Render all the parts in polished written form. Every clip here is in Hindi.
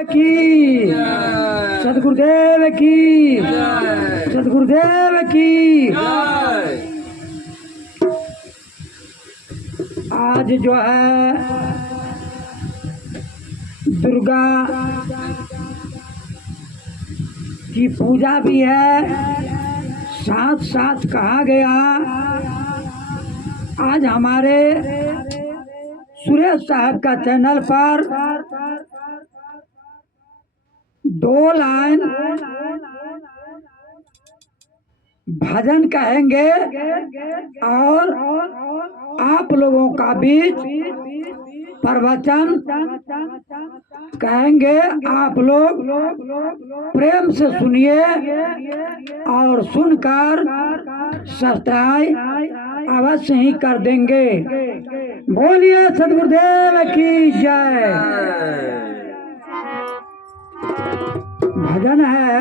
की सदगुरुदेव की सदगुरुदेव की। आज जो है दुर्गा की पूजा भी है, साथ साथ कहा गया आज हमारे सुरेश साहब का चैनल पर 2 लाइन भजन कहेंगे और आप लोगों का बीच प्रवचन कहेंगे। आप लोग प्रेम से सुनिए और सुनकर सब्सक्राइब अवश्य ही कर देंगे। बोलिए सदगुरुदेव की जय। भजन है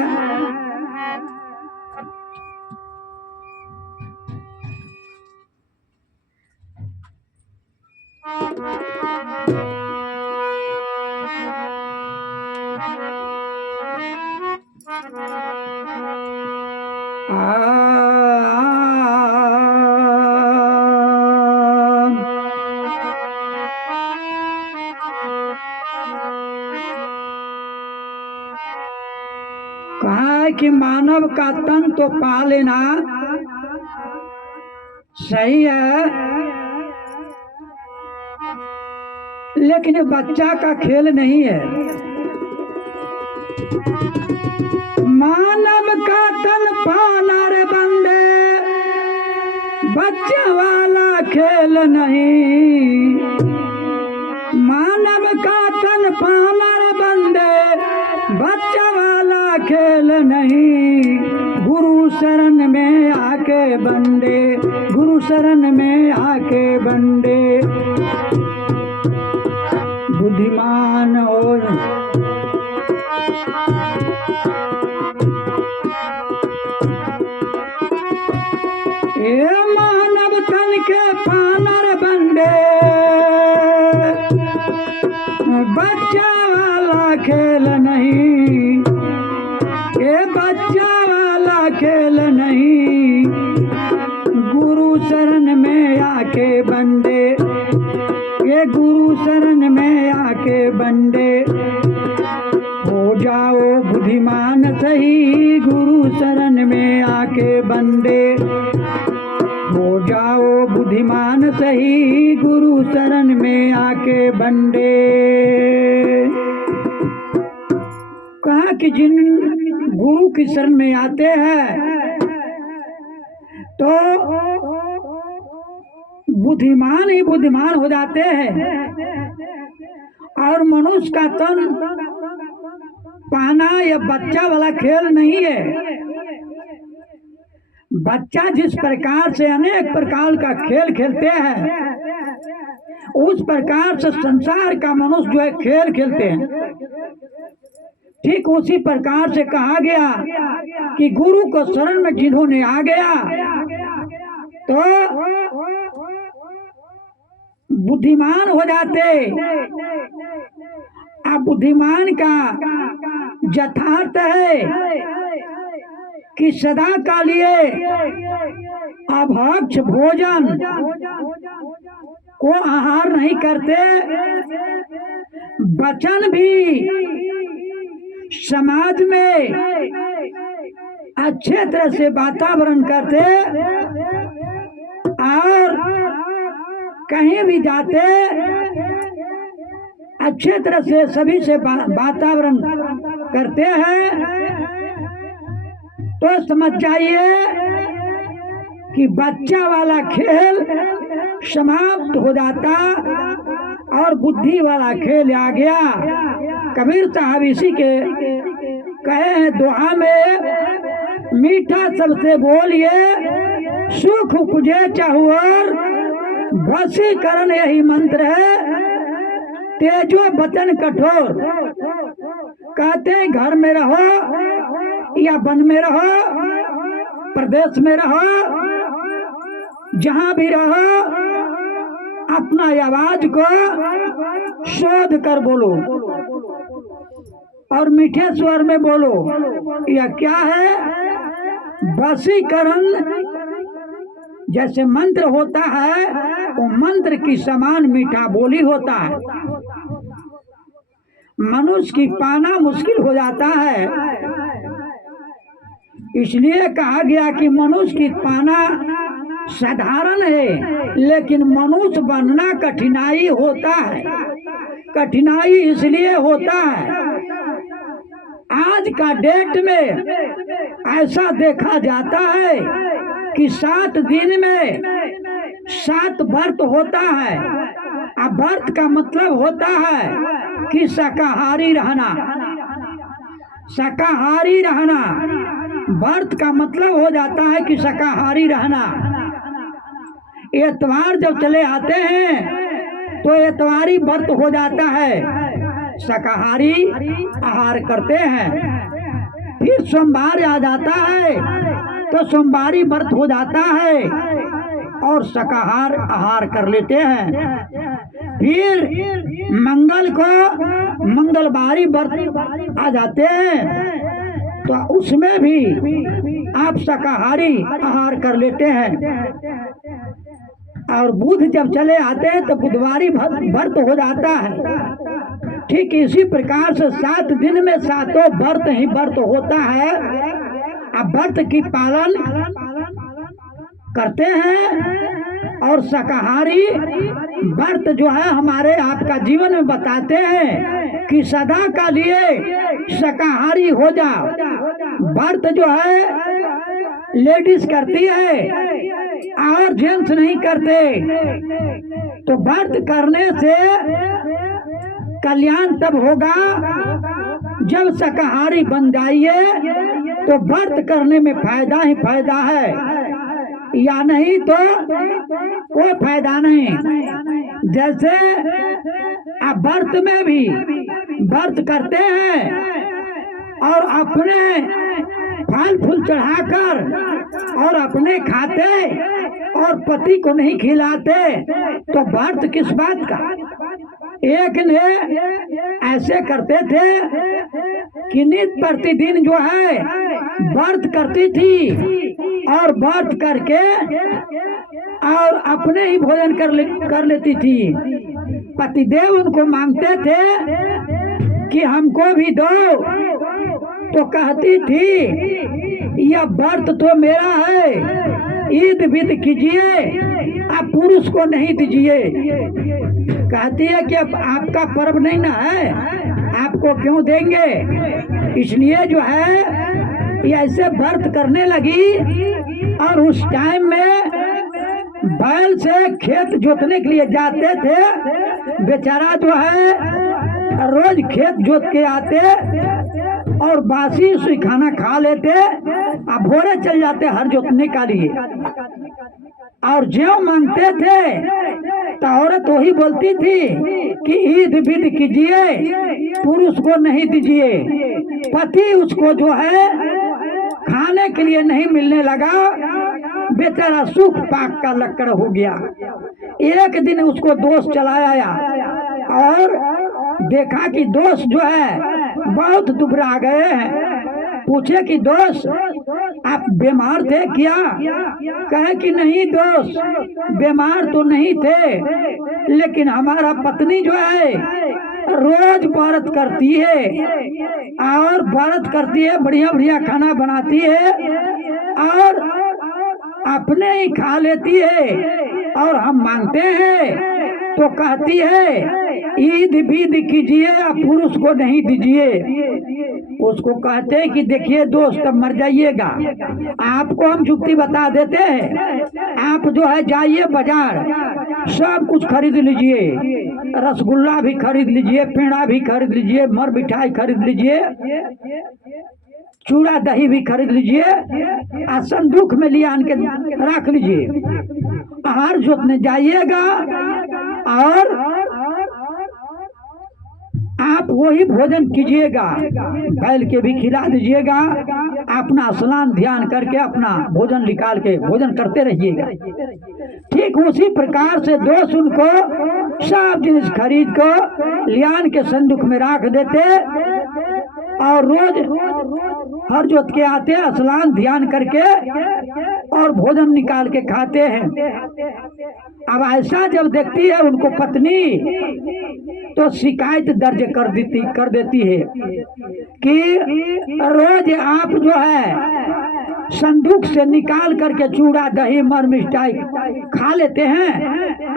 कहा है कि मानव का तन तो पा लेना सही है, लेकिन बच्चा का खेल नहीं है। मानव का तन पाना रे बंदे, बच्चा वाला खेल नहीं। मानव का तन पाना रे बंदे, बच्चा वाला खेल नहीं। गुरु शरण में आके बंदे, गुरु शरण में आके बंदे बुद्धिमान हो। ये मानव तन के पानर बंदे, बच्चा वाला खेल नहीं। ये बच्चा वाला खेल नहीं। गुरु शरण में आके बंदे, ये गुरु शरण में आके बंदे हो जाओ बुद्धिमान सही। गुरु शरण में आके बंदे हो जाओ बुद्धिमान सही। गुरु शरण में आके बंदे। कहा कि जिन गुरु की शरण में आते हैं तो बुद्धिमान ही बुद्धिमान हो जाते हैं। और मनुष्य का तन पाना यह बच्चा वाला खेल नहीं है। बच्चा जिस प्रकार से अनेक प्रकार का खेल खेलते हैं, उस प्रकार से संसार का मनुष्य जो है खेल खेलते हैं। ठीक उसी प्रकार से कहा गया कि गुरु को शरण में जिन्होंने आ गया तो बुद्धिमान हो जाते। अब बुद्धिमान का यथार्थ है कि सदा का लिए अभक्ष भोजन को आहार नहीं करते। वचन भी समाज में अच्छे तरह से वातावरण करते और कहीं भी जाते अच्छे तरह से सभी से वातावरण करते हैं। तो समझ जाइए कि बच्चा वाला खेल समाप्त हो जाता और बुद्धि वाला खेल आ गया। कबीर साहब इसी के कहे हैं दुआ में, मीठा सबसे बोलिए सुख उपजे चाहुर, वशीकरण यही मंत्र है तेजो वचन कठोर। कहते घर में रहो या वन में रहो, प्रदेश में रहो, जहां भी रहो, अपना आवाज को शोध कर बोलो। और मीठे स्वर में बोलो। यह क्या है? वशीकरण। जैसे मंत्र होता है वो मंत्र की समान मीठा बोली होता है। मनुष्य की पाना मुश्किल हो जाता है, इसलिए कहा गया कि मनुष्य की पाना साधारण है, लेकिन मनुष्य बनना कठिनाई होता है। कठिनाई इसलिए होता है, आज का डेट में ऐसा देखा जाता है कि 7 दिन में 7 व्रत होता है। अब व्रत का मतलब होता है कि शाकाहारी रहना। शाकाहारी रहना व्रत का मतलब हो जाता है कि शाकाहारी रहना। एतवार जब चले आते हैं तो एतवारी व्रत हो जाता है, शाकाहारी आहार करते हैं। फिर सोमवार आ जाता है तो सोमवारी व्रत हो जाता है और शाकाहार आहार कर लेते हैं। फिर मंगल को मंगलवारी व्रत आ जाते हैं तो उसमें भी आप शाकाहारी आहार कर लेते हैं। और बुध जब चले आते हैं तो बुधवारी व्रत हो जाता है। ठीक इसी प्रकार से 7 दिन में 7 व्रत ही व्रत होता है। अब व्रत की पालन करते हैं और शाकाहारी व्रत जो है हमारे आपका जीवन में बताते हैं कि सदा का लिए शाकाहारी हो जाओ। व्रत जो है लेडीज करती है और जेंट्स नहीं करते। तो व्रत करने से कल्याण तब होगा जब शाकाहारी बन जाइए, तो व्रत करने में फायदा ही फायदा है, या नहीं तो कोई फायदा नहीं। जैसे आप व्रत में भी व्रत करते हैं और अपने फल फूल चढ़ाकर और अपने खाते और पति को नहीं खिलाते, तो व्रत किस बात का? एक ने ऐसे करते थे कि नित्य प्रतिदिन जो है व्रत करती थी और व्रत करके और अपने ही भोजन कर लेती थी। पतिदेव उनको मांगते थे कि हमको भी दो, तो कहती थी यह व्रत तो मेरा है, ईद विद कीजिए, आप पुरुष को नहीं दीजिए। कहती है कि अब आपका पर्व नहीं ना है, आपको क्यों देंगे। इसलिए जो है ये ऐसे व्रत करने लगी। और उस टाइम में बैल से खेत जोतने के लिए जाते थे, बेचारा जो है रोज खेत जोत के आते और बासी से खाना खा लेते, अब भोरे चल जाते हर जोतने का लिए। और जो मांगते थे तो औरत वही बोलती थी कि ईद विद कीजिए, पुरुष को नहीं दीजिए। पति उसको जो है खाने के लिए नहीं मिलने लगा, बेचारा सुख पाक का लक्कड़ हो गया। एक दिन उसको दोस्त चलाया और देखा कि दोस्त जो है बहुत दुबरा गए हैं। पूछे कि दोस्त आप बीमार थे क्या? कहे कि नहीं दोस्त, बीमार तो नहीं थे, लेकिन हमारा पत्नी जो है रोज व्रत करती है और व्रत करती है, बढ़िया बढ़िया खाना बनाती है और अपने ही खा लेती है, और हम मांगते हैं तो कहती है ईद विद कीजिए, पुरुष को नहीं दीजिए। उसको कहते हैं कि देखिए दोस्त तब मर जाइएगा, आपको हम जुक्ति बता देते हैं, आप जो है जाइए बाजार, सब कुछ खरीद लीजिए, रसगुल्ला भी खरीद लीजिए, पेड़ा भी खरीद लीजिए, मर मिठाई खरीद लीजिए, चूड़ा दही भी खरीद लीजिए, और संदूक में ले आन के रख लीजिए। आहार जोतने जाइएगा और आप वही भोजन कीजिएगा, बैल के भी खिला दीजिएगा, अपना स्नान ध्यान करके अपना भोजन निकाल के भोजन करते रहिएगा। ठीक उसी प्रकार से दोस्त उनको सब जिनिस खरीद को लियान के संदूक में रख देते और रोज हर जोत के आते हैं, स्नान ध्यान करके और भोजन निकाल के खाते हैं। अब ऐसा जब देखती है उनको पत्नी, तो शिकायत दर्ज कर देती है कि रोज आप जो है संदूक से निकाल करके चूड़ा दही मर मिठाई खा लेते हैं,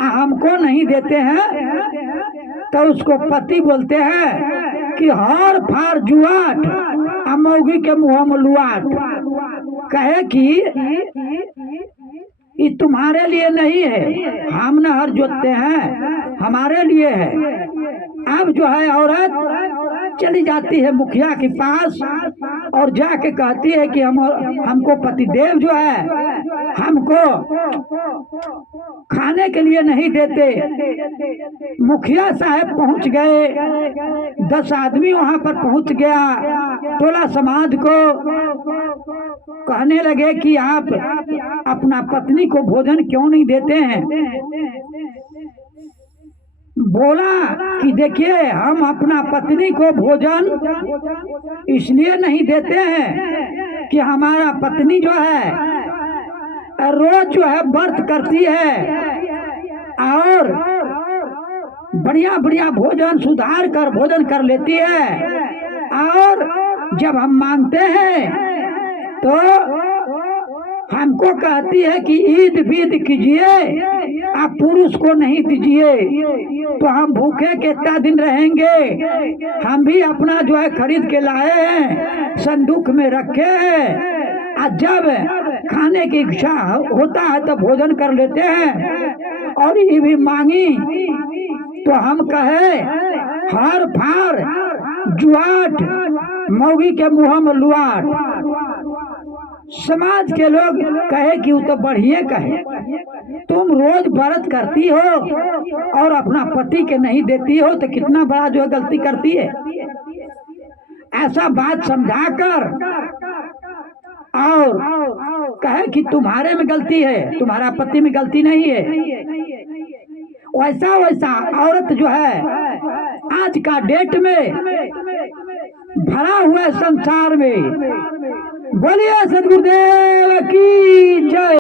हमको नहीं देते हैं। तो उसको पति बोलते हैं कि हर फार जुआट अमौगी के मुंह में लुआट, कहे कि ये तुम्हारे लिए नहीं है, हम नहर जोतते हैं, हमारे लिए है। अब जो है औरत चली जाती है मुखिया के पास और जाके कहती है कि हमको पतिदेव जो है हमको खाने के लिए नहीं देते। मुखिया साहब पहुंच गए, 10 आदमी वहां पर पहुंच गया, टोला समाज को कहने लगे कि आप अपना पत्नी को भोजन क्यों नहीं देते हैं। बोला कि देखिए, हम अपना पत्नी को भोजन इसलिए नहीं देते हैं कि हमारा पत्नी जो है रोज जो है व्रत करती है और बढ़िया बढ़िया भोजन सुधार कर भोजन कर लेती है, और जब हम मांगते हैं तो हमको कहती है कि ईद बीद कीजिए, आप पुरुष को नहीं दीजिए, तो हम भूखे कितना दिन रहेंगे। हम भी अपना जो है खरीद के लाए हैं, संदूक में रखे हैं, और जब खाने की इच्छा होता है तो भोजन कर लेते हैं। और ये भी मांगी तो हम कहे हर फार जुआट मौगी के मुंह में लुआट। समाज के लोग कहे कि वो तो बढ़िया कहे, तुम रोज व्रत करती हो और अपना पति के नहीं देती हो, तो कितना बड़ा जो है गलती करती है। ऐसा बात समझाकर और कहे कि तुम्हारे में गलती है, तुम्हारा पति में गलती नहीं है। वैसा वैसा औरत जो है आज का डेट में भरा हुआ संसार में। बोलिए सदगुरुदेव की जय।